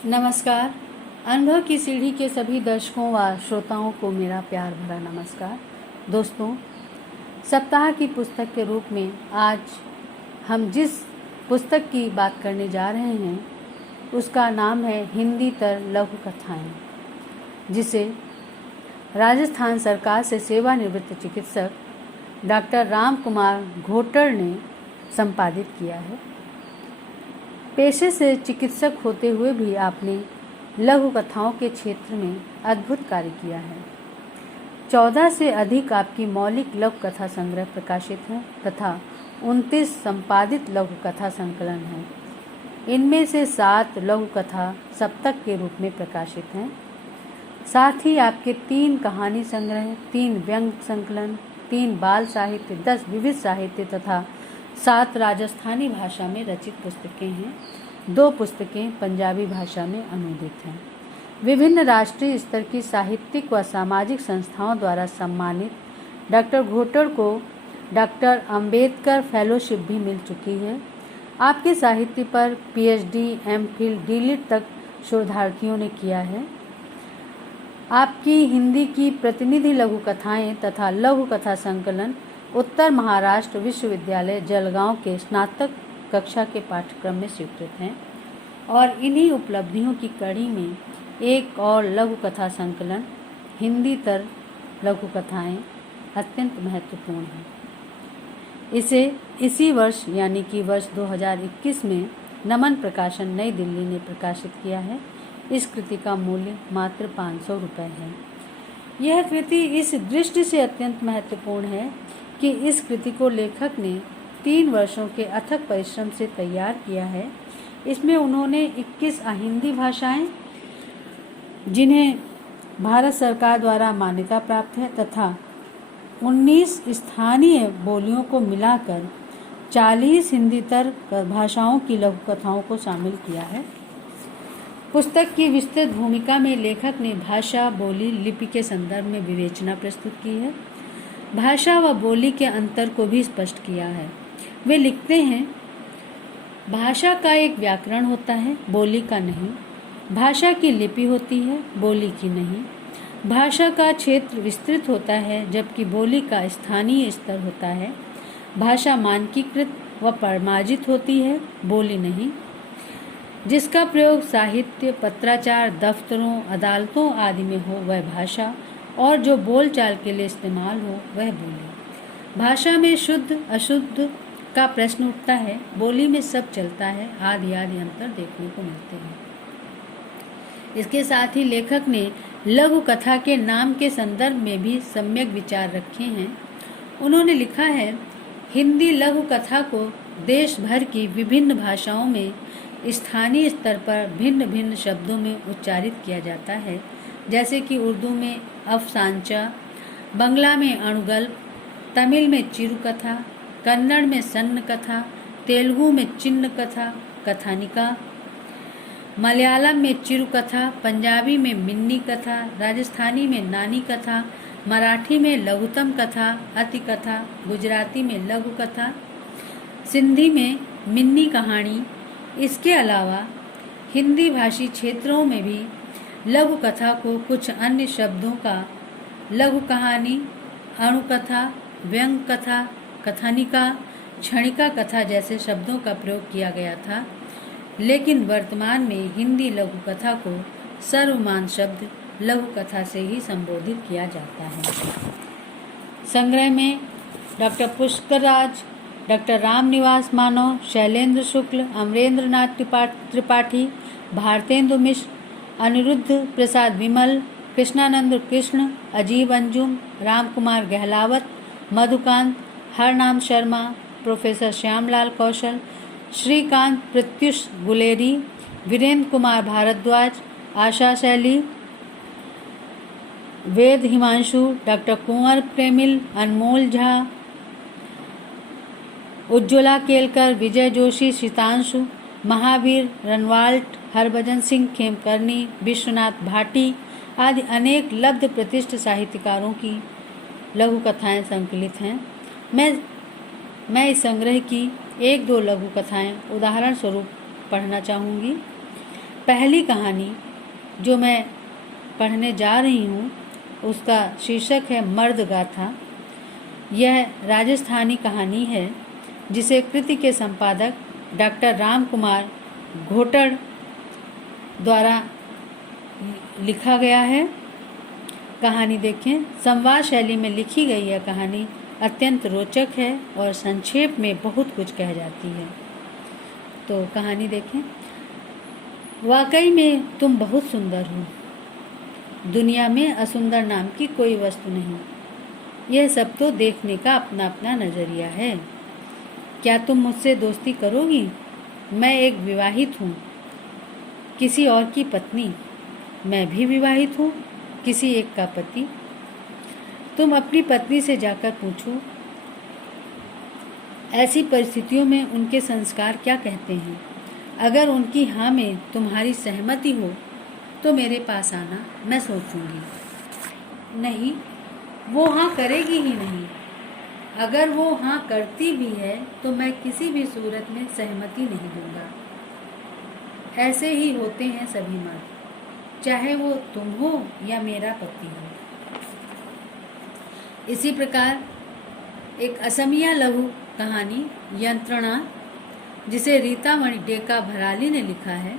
नमस्कार। अनुभव की सीढ़ी के सभी दर्शकों व श्रोताओं को मेरा प्यार भरा नमस्कार। दोस्तों, सप्ताह की पुस्तक के रूप में आज हम जिस पुस्तक की बात करने जा रहे हैं उसका नाम है हिंदीतर लघु कथाएँ, जिसे राजस्थान सरकार से सेवानिवृत्त चिकित्सक डॉक्टर राम कुमार घोटर ने संपादित किया है। पेशे से चिकित्सक होते हुए भी आपने लघु कथाओं के क्षेत्र में अद्भुत कार्य किया है। 14 से अधिक आपकी मौलिक लघु कथा संग्रह प्रकाशित हैं तथा 29 संपादित लघु कथा संकलन हैं। इनमें से 7 लघु कथा सप्तक के रूप में प्रकाशित हैं। साथ ही आपके 3 कहानी संग्रह, 3 व्यंग संकलन, 3 बाल साहित्य, 10 विविध साहित्य तथा 7 राजस्थानी भाषा में रचित पुस्तकें हैं। 2 पुस्तकें पंजाबी भाषा में अनुदित हैं। विभिन्न राष्ट्रीय स्तर की साहित्यिक व सामाजिक संस्थाओं द्वारा सम्मानित डॉक्टर घोटर को डॉक्टर अंबेडकर फेलोशिप भी मिल चुकी है। आपके साहित्य पर PhD, MPhil, DLitt तक शोधार्थियों ने किया है। आपकी हिंदी की प्रतिनिधि लघु कथाएँ तथा लघु कथा संकलन उत्तर महाराष्ट्र विश्वविद्यालय जलगांव के स्नातक कक्षा के पाठ्यक्रम में स्वीकृत हैं और इन्हीं उपलब्धियों की कड़ी में एक और लघु कथा संकलन हिंदीतर लघु कथाएँ अत्यंत महत्वपूर्ण है। इसे इसी वर्ष यानी कि वर्ष 2021 में नमन प्रकाशन नई दिल्ली ने प्रकाशित किया है। इस कृति का मूल्य मात्र 500 रुपये है। यह कृति इस दृष्टि से अत्यंत महत्वपूर्ण है कि इस कृति को लेखक ने 3 वर्षों के अथक परिश्रम से तैयार किया है। इसमें उन्होंने 21 अहिंदी भाषाएं, जिन्हें भारत सरकार द्वारा मान्यता प्राप्त है, तथा 19 स्थानीय बोलियों को मिलाकर 40 हिंदीतर भाषाओं की लघु कथाओं को शामिल किया है। पुस्तक की विस्तृत भूमिका में लेखक ने भाषा, बोली, लिपि के संदर्भ में विवेचना प्रस्तुत की है। भाषा व बोली के अंतर को भी स्पष्ट किया है। वे लिखते हैं, भाषा का एक व्याकरण होता है, बोली का नहीं। भाषा की लिपि होती है, बोली की नहीं। भाषा का क्षेत्र विस्तृत होता है, जबकि बोली का स्थानीय स्तर होता है। भाषा मानकीकृत व परिमार्जित होती है, बोली नहीं। जिसका प्रयोग साहित्य, पत्राचार, दफ्तरों, अदालतों आदि में हो वह भाषा, और जो बोलचाल के लिए इस्तेमाल हो वह बोली। भाषा में शुद्ध अशुद्ध का प्रश्न उठता है, बोली में सब चलता है। आदि आदि अंतर देखने को मिलते हैं। इसके साथ ही लेखक ने लघु कथा के नाम के संदर्भ में भी सम्यक विचार रखे हैं। उन्होंने लिखा है, हिंदी लघु कथा को देश भर की विभिन्न भाषाओं में स्थानीय स्तर पर भिन्न भिन्न शब्दों में उच्चारित किया जाता है, जैसे कि उर्दू में अफसांचा, बंगला में अणुगल्प, तमिल में चिरुकथा, कन्नड़ में सन्न कथा, तेलुगु में चिन्न कथा, कथानिका, मलयालम में चिरुकथा, पंजाबी में मिन्नी कथा, राजस्थानी में नानी कथा, मराठी में लघुतम कथा, अति कथा, गुजराती में लघु कथा, सिंधी में मिन्नी कहानी। इसके अलावा हिंदी भाषी क्षेत्रों में भी लघु कथा को कुछ अन्य शब्दों का लघु कहानी, अणुकथा, व्यंग कथा, कथानिका, क्षणिका कथा जैसे शब्दों का प्रयोग किया गया था, लेकिन वर्तमान में हिंदी लघु कथा को सर्वमान्य शब्द लघु कथा से ही संबोधित किया जाता है। संग्रह में डॉक्टर पुष्कराज, डॉक्टर रामनिवास मानव, शैलेंद्र शुक्ल, अमरेंद्र नाथ त्रिपाठी, भारतेंदु मिश्र, अनिरुद्ध प्रसाद विमल, कृष्णानंद कृष्ण, अजीब अंजुम, राम कुमार गहलावत, मधुकांत, हरनाम शर्मा, प्रोफेसर श्यामलाल कौशल, श्रीकांत प्रत्युष गुलेरी, वीरेंद्र कुमार भारद्वाज, आशा शैली, वेद हिमांशु, डॉक्टर कुंवर प्रेमिल, अनमोल झा, उज्ज्वला केलकर, विजय जोशी, शीतांशु, महावीर रनवाल्ट, हरभजन सिंह खेमकरनी, विश्वनाथ भाटी आदि अनेक लब्ध प्रतिष्ठित साहित्यकारों की लघु कथाएं संकलित हैं। मैं इस संग्रह की 1-2 लघु कथाएं उदाहरण स्वरूप पढ़ना चाहूँगी। पहली कहानी जो मैं पढ़ने जा रही हूँ उसका शीर्षक है मर्द गाथा। यह राजस्थानी कहानी है जिसे कृति के संपादक डॉक्टर राम कुमार घोटड़ द्वारा लिखा गया है। कहानी देखें। संवाद शैली में लिखी गई यह कहानी अत्यंत रोचक है और संक्षेप में बहुत कुछ कह जाती है। तो कहानी देखें। वाकई में तुम बहुत सुंदर हो। दुनिया में असुंदर नाम की कोई वस्तु नहीं। यह सब तो देखने का अपना अपना नज़रिया है। क्या तुम मुझसे दोस्ती करोगी? मैं एक विवाहित हूँ, किसी और की पत्नी। मैं भी विवाहित हूँ, किसी एक का पति। तुम अपनी पत्नी से जाकर पूछो ऐसी परिस्थितियों में उनके संस्कार क्या कहते हैं। अगर उनकी हाँ में तुम्हारी सहमति हो तो मेरे पास आना, मैं सोचूंगी। नहीं, वो हाँ करेगी ही नहीं। अगर वो हाँ करती भी है तो मैं किसी भी सूरत में सहमति नहीं दूंगा। ऐसे ही होते हैं सभी मर्द, चाहे वो तुम हो या मेरा पति हो। इसी प्रकार एक असमिया लघु कहानी यंत्रणा, जिसे रीता मणि डेका भराली ने लिखा है,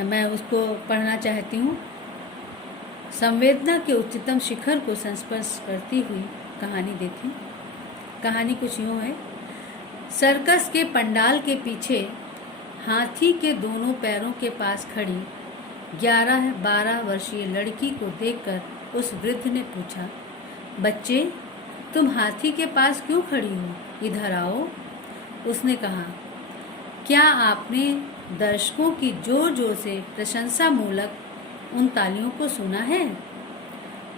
मैं उसको पढ़ना चाहती हूँ। संवेदना के उच्चतम शिखर को संस्पर्श करती हुई कहानी देखें। कहानी कुछ यूँ है। सर्कस के पंडाल के पीछे हाथी के दोनों पैरों के पास खड़ी 11-12 वर्षीय लड़की को देखकर उस वृद्ध ने पूछा, बच्चे, तुम हाथी के पास क्यों खड़ी हो? इधर आओ। उसने कहा, क्या आपने दर्शकों की जोर जोर से प्रशंसा मूलक उन तालियों को सुना है?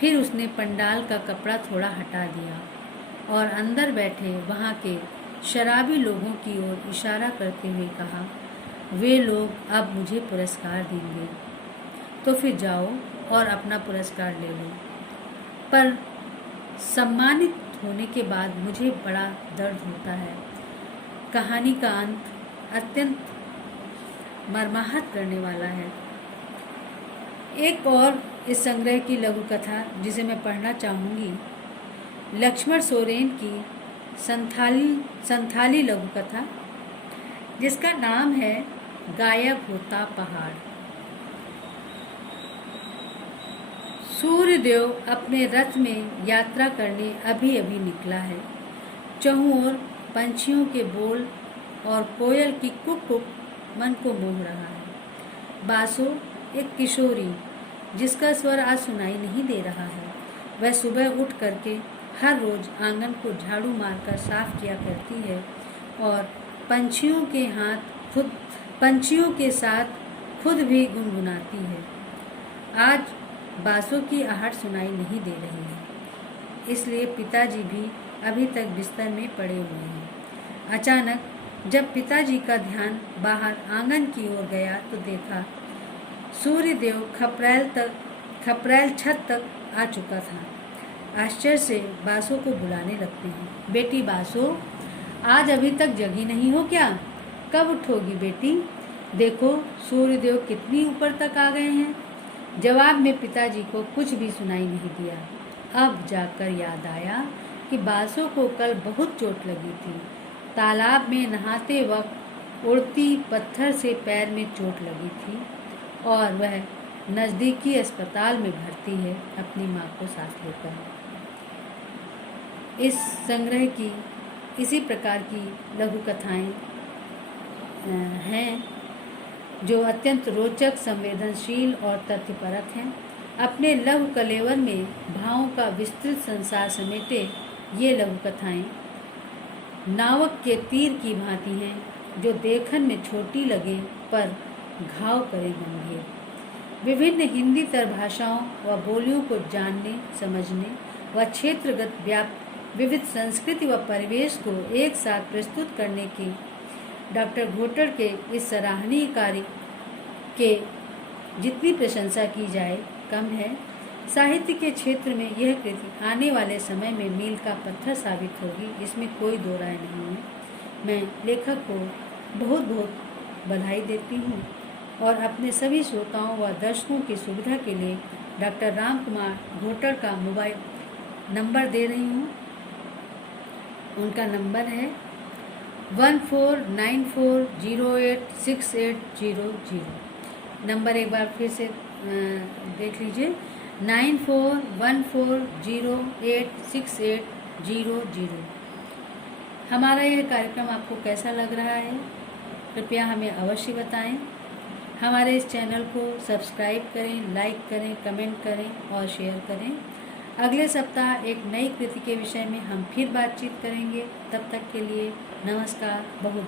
फिर उसने पंडाल का कपड़ा थोड़ा हटा दिया और अंदर बैठे वहाँ के शराबी लोगों की ओर इशारा करते हुए कहा, वे लोग अब मुझे पुरस्कार देंगे, तो फिर जाओ और अपना पुरस्कार ले लो। पर सम्मानित होने के बाद मुझे बड़ा दर्द होता है। कहानी का अंत अत्यंत मर्माहत करने वाला है। एक और इस संग्रह की लघु कथा जिसे मैं पढ़ना चाहूँगी, लक्ष्मण सोरेन की संथाली लघु कथा, जिसका नाम है गायब होता पहाड़। सूर्यदेव अपने रथ में यात्रा करने अभी अभी निकला है। चहुं ओर पंछियों के बोल और कोयल की कुक कुक मन को मोह रहा है। बासो एक किशोरी, जिसका स्वर आज सुनाई नहीं दे रहा है, वह सुबह उठ करके हर रोज आंगन को झाड़ू मारकर साफ किया करती है और पंछियों के साथ खुद भी गुनगुनाती है। आज बासों की आहट सुनाई नहीं दे रही है, इसलिए पिताजी भी अभी तक बिस्तर में पड़े हुए हैं। अचानक जब पिताजी का ध्यान बाहर आंगन की ओर गया तो देखा सूर्यदेव खपरेल छत तक आ चुका था। आश्चर्य से बासो को बुलाने लगते हैं, बेटी बासो, आज अभी तक जगी नहीं हो क्या? कब उठोगी बेटी? देखो सूर्यदेव कितनी ऊपर तक आ गए हैं। जवाब में पिताजी को कुछ भी सुनाई नहीं दिया। अब जाकर याद आया कि बासो को कल बहुत चोट लगी थी। तालाब में नहाते वक्त उड़ती पत्थर से पैर में चोट लगी थी और वह नज़दीकी अस्पताल में भर्ती है अपनी माँ को साथ लेकर। इस संग्रह की इसी प्रकार की लघु कथाएं हैं जो अत्यंत रोचक, संवेदनशील और तथ्यपरक हैं। अपने लघु कलेवर में भावों का विस्तृत संसार समेटे ये लघु कथाएं नावक के तीर की भांति हैं जो देखन में छोटी लगे पर घाव करे गंभीर। विभिन्न हिंदीतर भाषाओं व बोलियों को जानने, समझने व क्षेत्रगत विविध संस्कृति व परिवेश को एक साथ प्रस्तुत करने की डॉक्टर घोटड़ के इस सराहनीय कार्य के जितनी प्रशंसा की जाए कम है। साहित्य के क्षेत्र में यह कृति आने वाले समय में मील का पत्थर साबित होगी, इसमें कोई दो राय नहीं है। मैं लेखक को बहुत बहुत बधाई देती हूँ और अपने सभी श्रोताओं व दर्शकों की सुविधा के लिए डॉक्टर राम कुमार घोटर का मोबाइल नंबर दे रही हूँ। उनका नंबर है 1494086800। नंबर एक बार फिर से देख लीजिए, 9414086800। हमारा यह कार्यक्रम आपको कैसा लग रहा है, कृपया हमें अवश्य बताएं। हमारे इस चैनल को सब्सक्राइब करें, लाइक करें, कमेंट करें और शेयर करें। अगले सप्ताह एक नई कृति के विषय में हम फिर बातचीत करेंगे। तब तक के लिए नमस्कार। बहुत